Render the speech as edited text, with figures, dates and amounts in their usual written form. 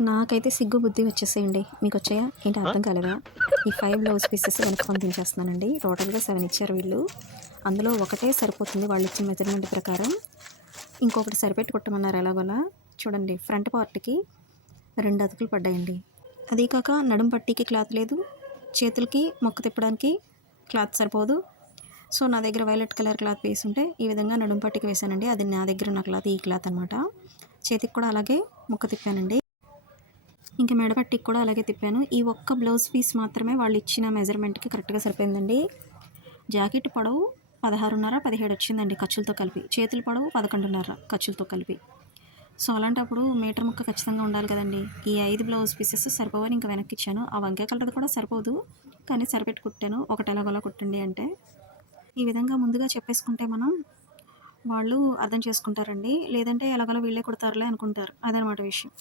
నాకైతే సిగ్గు బుద్ధి వచ్చేసేయండి. మీకొచ్చాయా? ఏంటి అర్థం కాలేదా? ఈ 5 బ్లౌజ్ పీసెస్ వెనక్కి పంపించేస్తున్నానండి. టోటల్‌గా 7 ఇచ్చారు వీళ్ళు. అందులో ఒకటే సరిపోతుంది వాళ్ళిచ్చిన మెజర్‌మెంట్ ప్రకారం. ఇంకొకటి సరిపెట్టి కుట్టమన్నారు ఎలాగోలా. చూడండి ఫ్రంట్ పార్ట్‌కి 2 అతుకులు పడ్డాయండి. అదీ కాక నడుం పట్టీకి క్లాత్ లేదు. చేతులకి మొక్క తిప్పడానికి క్లాత్ సరిపోదు. సో, నా దగ్గర వైలెట్ కలర్ క్లాత్ వేసుంటే ఈ విధంగా నడుం పట్టీకి వేశానండి. అది నా దగ్గర ఉన్న క్లాత్ ఈ క్లాత్ అనమాట. చేతికి కూడా అలాగే ముక్క తిప్పానండి. ఇంక మెడ పట్టీకి కూడా అలాగే తిప్పాను. ఈ ఒక్క బ్లౌజ్ పీస్ మాత్రమే వాళ్ళు ఇచ్చిన మెజర్‌మెంట్‌కి కరెక్ట్‌గా సరిపోయిందండి. జాకెట్ పొడవు 16:30, 17 వచ్చిందండి ఖర్చులతో కలిపి. చేతుల పొడవు 11:30 ఖర్చులతో కలిపి. సో, అలాంటప్పుడు మీటర్ ముక్క ఖచ్చితంగా ఉండాలి కదండీ! ఈ 5 బ్లౌజ్ పీసెస్ సరిపోవని ఇంక వెనక్కిచ్చాను. ఆ వంకాయ కలర్‌ది కూడా సరిపోదు. కానీ సరిపెట్టి కుట్టాను. ఒకటి ఎలాగోలా కుట్టండి అంటే. ఈ విధంగా ముందుగా చెప్పేసుకుంటే మనం వాళ్ళు అర్థం చేసుకుంటారండి. లేదంటే ఎలాగోలా వీళ్ళే కుడతారులే అనుకుంటారు. అదనమాట విషయం.